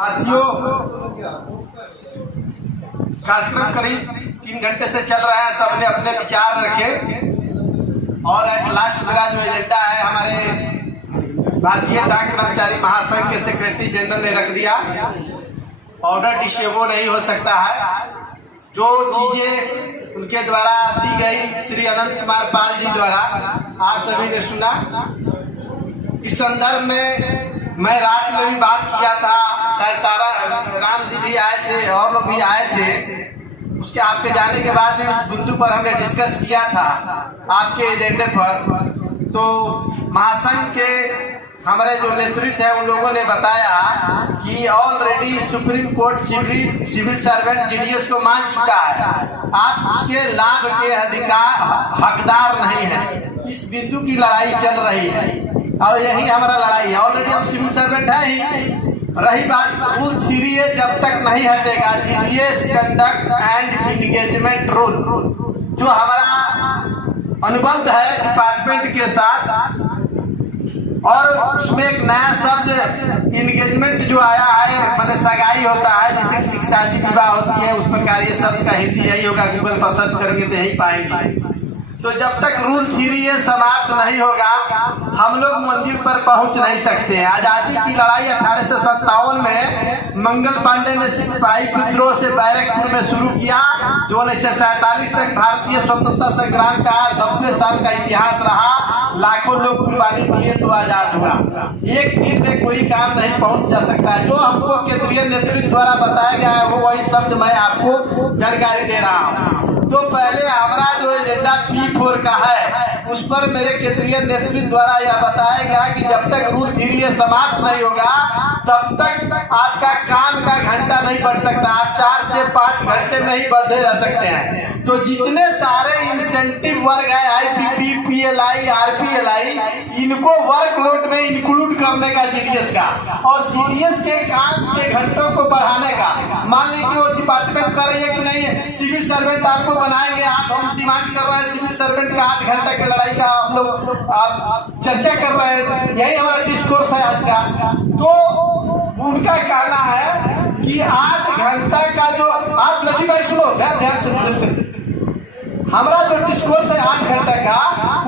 साथियों, कार्यक्रम करीब 3 घंटे से चल रहा है। सबने अपने विचार रखे और एट लास्ट मेरा जो एजेंडा है हमारे भारतीय डाक कर्मचारी महासंघ के सेक्रेटरी जनरल ने रख दिया। ऑर्डर डिसेबल नहीं हो सकता है। जो चीजें उनके द्वारा दी गई श्री अनंत कुमार पाल जी द्वारा आप सभी ने सुना। इस संदर्भ में मैं रात में भी बात किया था, शायद तारा राम जी भी आए थे और लोग भी आए थे। उसके आपके जाने के बाद भी उस बिंदु पर हमने डिस्कस किया था आपके एजेंडे पर। तो महासंघ के हमारे जो नेतृत्व है उन लोगों ने बताया कि already supreme court civil servant GDS को मान चुका है, आप उसके लाभ के हकदार नहीं है। इस बिंदु की लड़ाई चल रही है और यही हमारा लड़ाई है। ऑलरेडी हम सिविल सर्वेंट है ही। रही बात रूल 3A जब तक नहीं हटेगा, GDS conduct and engagement rule जो हमारा अनुबंध है डिपार्टमेंट के साथ, और उसमें एक नया शब्द इंगेजमेंट जो आया है, मैंने सगाई होता है जैसे कि शादी विवाह होती है, उस प्रकार ये शब्द का हिंदी यही होगा। गूगल पर सर्च करके तो यही पाएंगे। तो जब तक रूल 3A समाप्त नहीं होगा हम लोग मंदिर पर पहुंच नहीं सकते हैं। आज़ादी की लड़ाई 1857 में मंगल पांडे ने सिपाही विद्रोह से बैरकपुर में शुरू किया, जो 1947 तक भारतीय स्वतंत्रता संग्राम का 90 साल का इतिहास रहा। लाखों लोग कुर्बानी दिए तो आजाद हुआ। एक दिन में कोई काम नहीं पहुंच जा सकता है। जो हमको केंद्रीय नेतृत्व द्वारा बताया गया है वो वही शब्द मैं आपको जानकारी दे रहा हूँ। तो पहले हमारा जो एजेंडा P4 का है उस पर मेरे केंद्रीय नेतृत्व द्वारा यह बताया गया कि जब तक रूल 3A समाप्त नहीं होगा तब तक आपका काम का घंटा नहीं बढ़ सकता। आप 4 से 5 घंटे में ही बंधे रह सकते हैं। तो जितने सारे इंसेंटिव वर्ग है IPP, PLI, RPLI, इनको वर्कलोड में इंक्लूड करने का जीडीएस का, और जीडीएस के काम के घंटों को बढ़ाने का। मान लीजिए वो डिपार्टमेंट कर रही है कि नहीं सिविल सर्वेंट आपको बनाएंगे, आप हम डिमांड कर रहे हैं सिविल सर्वेंट का 8 घंटा की लड़ाई का हम लोग चर्चा कर रहे हैं। यही हमारा डिस्कोर्स है आज का। तो उनका कहना है कि 8 घंटा का जो आप लक्ष्मी भाई सुनो ध्यान से, हमारा जो डिस्कोर्स है 8 घंटे का,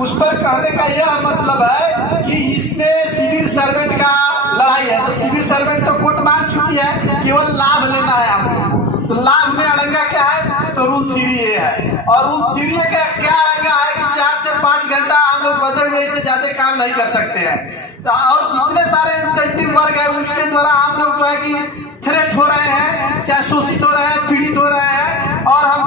उस पर कहने का यह मतलब है कि इसमें सिविल सर्वेंट का लड़ाई है। तो सिविल सर्वेंट तो कोर्ट मान चुकी है, केवल लाभ लेना है हमको। तो लाभ में अड़ंगा क्या है? तो रूल 3A है। और रूल 3A का क्या अड़ंगा है कि 4 से 5 घंटा हम लोग बदल में इससे ज्यादा काम नहीं कर सकते हैं। तो और जितने सारे इंसेंटिव वर्ग है उसके द्वारा हम लोग जो है कि थ्रेट हो रहे हैं, चाहे शोषित हो रहे हैं, पीड़ित हो रहे हैं, और हम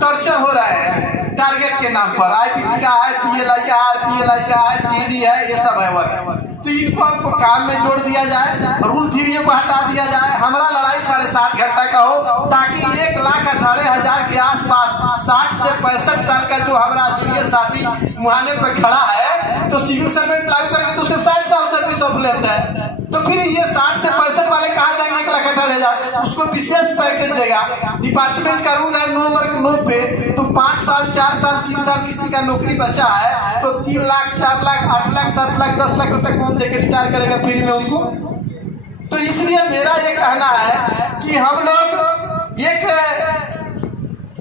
टॉर्चर हो रहे हैं टारगेट के नाम पर। IPP का है, PLI का है, RPLI का है, TD है, ये सब है वर्ग। तो इनको हमको काम में जोड़ दिया जाए, रूल 3A को हटा दिया जाए। हमारा लड़ाई 7.5 घंटा का हो, ताकि 1,18,000 के आसपास 60 से 65 साल का जो हमारा जीडीएस साथी मुहाने पे खड़ा है, तो सिविल सर्वेंट लागू करेंगे तो उसे 60 साल सर्विस ऑफ लेता है। तो फिर ये 60 से 65 वाले कहाँ जाएंगे? 1,18,000 उसको विशेष पैकेज देगा। डिपार्टमेंट का रूल है नो वर्क नो पे। तो 5 साल 4 साल 3 साल किसी का नौकरी बचा है तो 3 लाख 4 लाख 8 लाख 7 लाख 10 लाख रुपए कौन देकर रिटायर करेगा फ्री में उनको? तो इसलिए मेरा ये कहना है कि हम लोग एक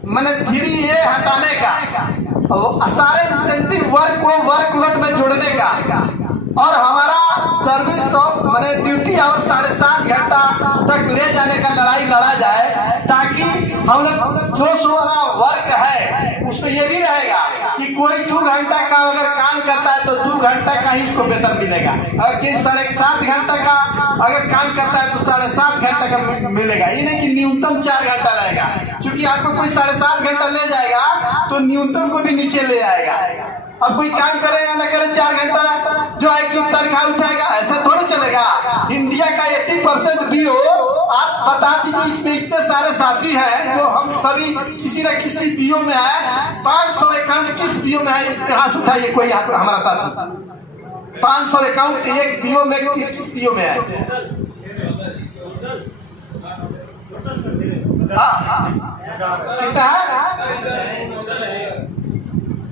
मैंने 3A हटाने का और सारे इंसेंटिव वर्क को वर्कलोड में जोड़ने का, और हमारा सर्विस ऑफ मैंने ड्यूटी और 7.5 घंटा तक ले जाने का लड़ाई लड़ा जाए, ताकि हम लोग जो हमारा वर्क है उसमें ये भी रहेगा कि कोई 2 घंटा का अगर काम करता है तो 2 घंटा का ही उसको वेतन मिलेगा। अगर कोई 7.5 घंटा का अगर काम करता है तो 7.5 घंटा का मिलेगा। ये नहीं कि न्यूनतम 4 घंटा रहेगा। क्योंकि आपको कोई 7.5 घंटा ले जाएगा तो न्यूनतम को भी नीचे ले आएगा। अब कोई काम करे या ना करे 4 घंटा जो है कि तनख्वाह उठाएगा, ऐसा थोड़ा चलेगा। इंडिया का 80% BO आप बता दीजिए, इसमें इतने सारे साथी हैं जो हम सभी किसी न किसी BO में है। 500 अकाउंट किस BO में है? इसमें हाथ उठाइए कोई हमारा साथी। 500 अकाउंट एक BO में किस BO में है? कितना है?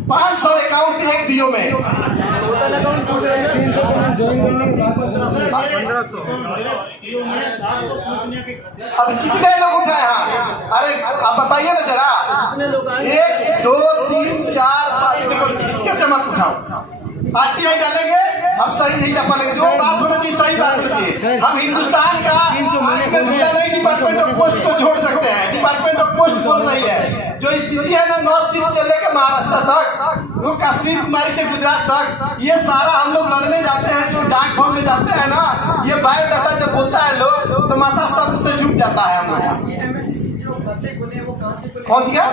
500 अकाउंट एक BO में। अब कितने लोग उठाए यहाँ? अरे आप बताइए ना जरा। 1 2 3 4 5 देखो, इसके से मत उठाओ। RTI डालेंगे, अब सही नहीं डालेंगे। जो बात होनी चाहिए सही बात होनी चाहिए। हम हिंदुस्तान का डिपार्टमेंट ऑफ पोस्ट को छोड़ सकते हैं। डिपार्टमेंट ऑफ पोस्ट बोल रही है जो स्थिति है ना, नॉर्थ ईस्ट से लेकर महाराष्ट्र तक, वो कश्मीर कुमारी से गुजरात तक, ये सारा हम लोग लड़ने जाते हैं। जो डाक फॉर्म में जाते हैं ना, ये बायोडाटा जब बोलता है लोग तो माथा सब से झुक जाता है हम लोग। पहुंच गया।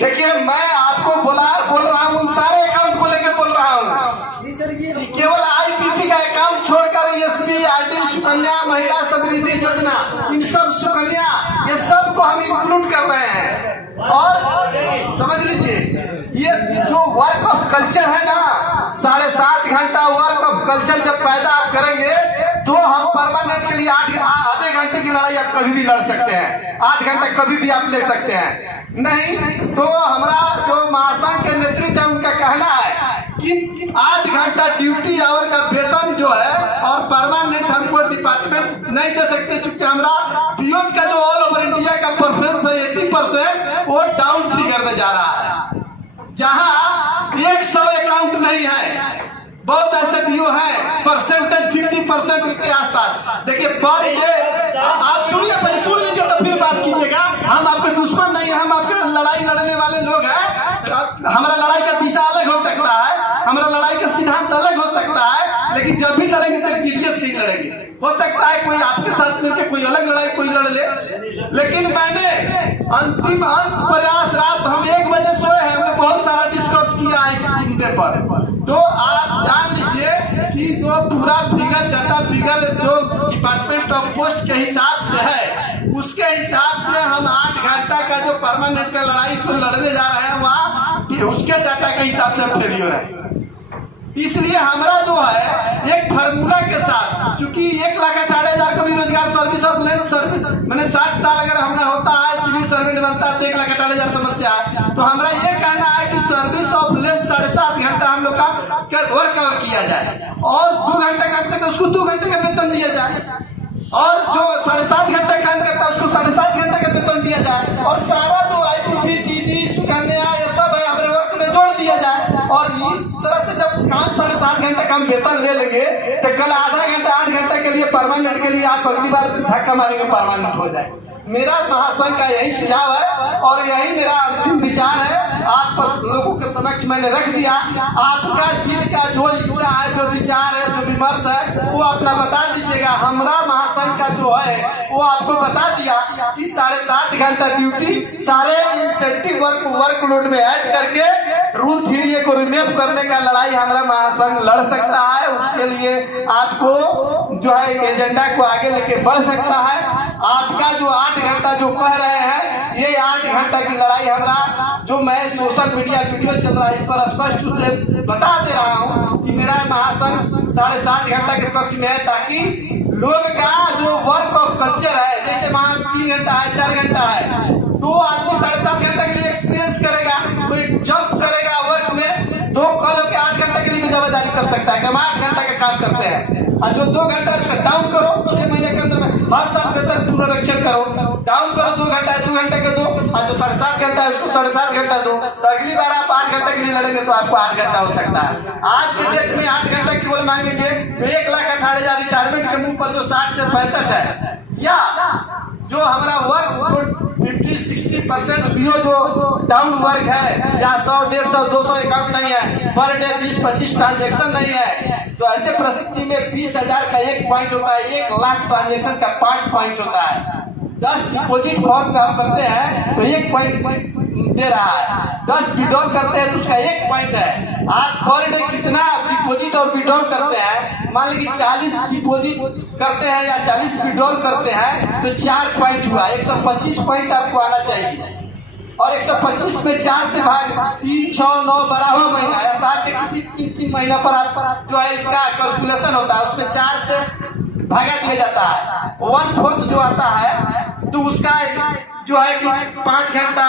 देखिए, मैं आपको बोल रहा हूँ, उन सारे अकाउंट को लेकर बोल रहा हूँ। केवल IPP का अकाउंट छोड़कर SB, RD, सुकन्या, महिला समृद्धि योजना, इन सब सुकन्या, ये सब को हम इंक्लूड कर रहे हैं। और समझ लीजिए, ये जो वर्क ऑफ कल्चर है ना, 7.5 घंटा वर्क ऑफ कल्चर जब पैदा आप करेंगे तो हम परमानेंट के लिए आधे घंटे की लड़ाई आप कभी भी लड़ सकते हैं। 8 घंटा कभी भी आप ले सकते हैं। नहीं तो हमारा जो महासंघ के नेतृत्व है, उनका कहना है कि 8 घंटा ड्यूटी आवर का वेतन जो है और परमानेंट हमको डिपार्टमेंट नहीं दे सकते, क्योंकि हमारा पीओज का जो ऑल ओवर इंडिया का परफॉर्मेंस है 80%, वो डाउन फिगर में जा रहा है। जहां 100 अकाउंट नहीं है, बहुत ऐसे पीओ है परसेंटेज 50% के आसपास। देखिए पर डे, आप सुनिए, पहले सुन लीजिए तो फिर बात कीजिएगा। हम आपके दुश्मन नहीं है, हम आपके लड़ाई लड़ने वाले लोग हैं। हमारा लड़ाई का दिशा अलग हो सकता है, हमारा लड़ाई का सिद्धांत अलग हो सकता है, लेकिन जब भी लड़ेंगे तो TDS ही लड़ेंगे। हो सकता है कोई आपके साथ मिलकर कोई अलग लड़ाई कोई लड़ ले, लेकिन मैंने अंतिम प्रयास, रात हम 1 बजे सोए हैं, हमने बहुत सारा डिस्कस किया है इस मुद्दे पर। तो आप जान लीजिए कि जो पूरा फिगर, डाटा फिगर जो डिपार्टमेंट ऑफ पोस्ट के हिसाब से है, उसके हिसाब से हम 8 घंटा का जो परमानेंट का लड़ाई को लड़ने जा रहे हैं, वहाँ उसके डाटा के हिसाब से फेलियर है। इसलिए हमारा जो है एक फार्मूला के साथ, चूंकि 1,18,000 को भी रोजगार सर्विस ऑफ लेंथ सर्विस, मैंने 60 साल अगर हमने होता है सिविल सर्वेंट बनता है तो 1,18,000 समस्या है। तो हमारा ये कहना है कि सर्विस ऑफ लेंथ 7.5 घंटा हम लोग का वर्क कवर किया जाए और 2 घंटा काम करके उसको 2 घंटे का वेतन दिया जाए, और जो 7.5 घंटा काम करता है उसको 7.5 घंटे का वेतन दिया जाए, और सारा जो IPP, TD, सुकन्या, ये सब है हमारे वर्क में जोड़ दिया जाए। और इस तरह से जब काम 7.5 घंटा कम वेतन ले लेंगे तो कल आधा घंटा 8 घंटा के लिए परमानेंट के लिए आप अगली बार धक्का मारेंगे, परमानेंट हो जाए। मेरा महासंघ का यही सुझाव है और यही मेरा अंतिम विचार है। आप लोगों के समक्ष मैंने रख दिया। आपका दिल का जो इच्छा है, जो विचार है, जो विमर्श है, वो अपना बता दीजिएगा। हमारा महासंघ का जो है वो आपको बता दिया कि 7.5 घंटा ड्यूटी सारे इंसेंटिव वर्कलोड में ऐड करके रूल 3A को रिमेव करने का लड़ाई हमारा महासंघ लड़ सकता है। उसके लिए आपको जो है एजेंडा को आगे लेके बढ़ सकता है। आपका जो 8 घंटा जो कह रहे हैं, ये 8 घंटा की लड़ाई हमारा जो मैं सोशल मीडिया वीडियो चल रहा है इस पर स्पष्ट रूप से बता दे रहा हूँ कि मेरा महासंघ 7.5 घंटा के पक्ष में है, ताकि लोग का जो वर्क ऑफ कल्चर है, जैसे वहाँ 3 घंटा है, 4 घंटा है, तो आदमी 7.5 घंटा के लिए एक्सपीरियंस करेगा, कोई जंप करेगा वर्क में, तो कल के 8 घंटे के लिए भी दावेदारी कर सकता है कि हम 8 घंटा का काम करते हैं। और जो 2 घंटा उसका डाउन करो, 6 महीने के अंदर में हर साल बेहतर पुनरीक्षण करो, डाउन करो 2 घंटा है 2 घंटे के दो, और जो 7.5 घंटा है उसको 7.5 घंटा दो, तो अगली बार आप 8 घंटे के लिए लड़ेंगे तो आपको 8 घंटा हो सकता है। आज के डेट में 8 घंटा केवल मांगेंगे तो 1,18,000 रिटायरमेंट के मुंह पर जो 60 से 65 है, या जो हमारा वर्क 50-60% भी हो, जो डाउन वर्क है, या 100, 150, 200 अकाउंट नहीं है, पर डे 20-25 ट्रांजेक्शन नहीं है, तो ऐसे परिस्थिति में 20,000 का 1 पॉइंट होता है, 1 लाख ट्रांजेक्शन का 5 पॉइंट होता है। 10 डिपोजिट फॉर्म का हम करते हैं तो 1 पॉइंट दे रहा है, 10 विड्रॉल करते हैं तो उसका 1 पॉइंट है। आप पर डे कितना डिपोजिट और विड्रॉल करते हैं, मान लीजिए 40 डिपोजिट करते हैं या 40 विड्रॉल करते हैं तो 4 पॉइंट हुआ, 125 पॉइंट आपको आना चाहिए। और 125 में 4 से भाग 3, 6, 9, 12वां महीना या साल के किसी 3 महीना पर आप जो है इसका कैलकुलेशन होता है, उसमें 4 से भागा दिया जाता है। 1/4 जो आता है तो उसका जो है कि 5 घंटा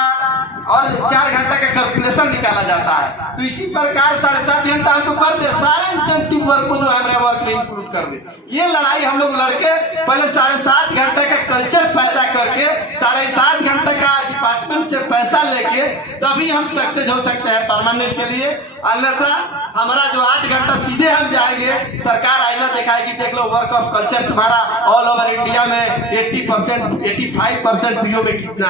और 4 घंटा का कैलकुलेशन निकाला जाता है। तो इसी प्रकार 7.5 घंटा हमको कर दे, सारे इंसेंटिव वर्क को जो हमारे वर्क में इंक्लूड कर दे। ये लड़ाई हम लोग लड़के पहले 7.5 घंटे का कल्चर पैदा करके 7.5 घंटे का डिपार्टमेंट से पैसा लेके तभी हम सक्सेस हो सकते हैं परमानेंट के लिए। अन्यथा हमारा जो 8 घंटा सीधे हम जाएंगे, सरकार आईना दिखाएगी, देख लो वर्क ऑफ कल्चर तुम्हारा ऑल ओवर इंडिया में 80% 85% पीओ में कितना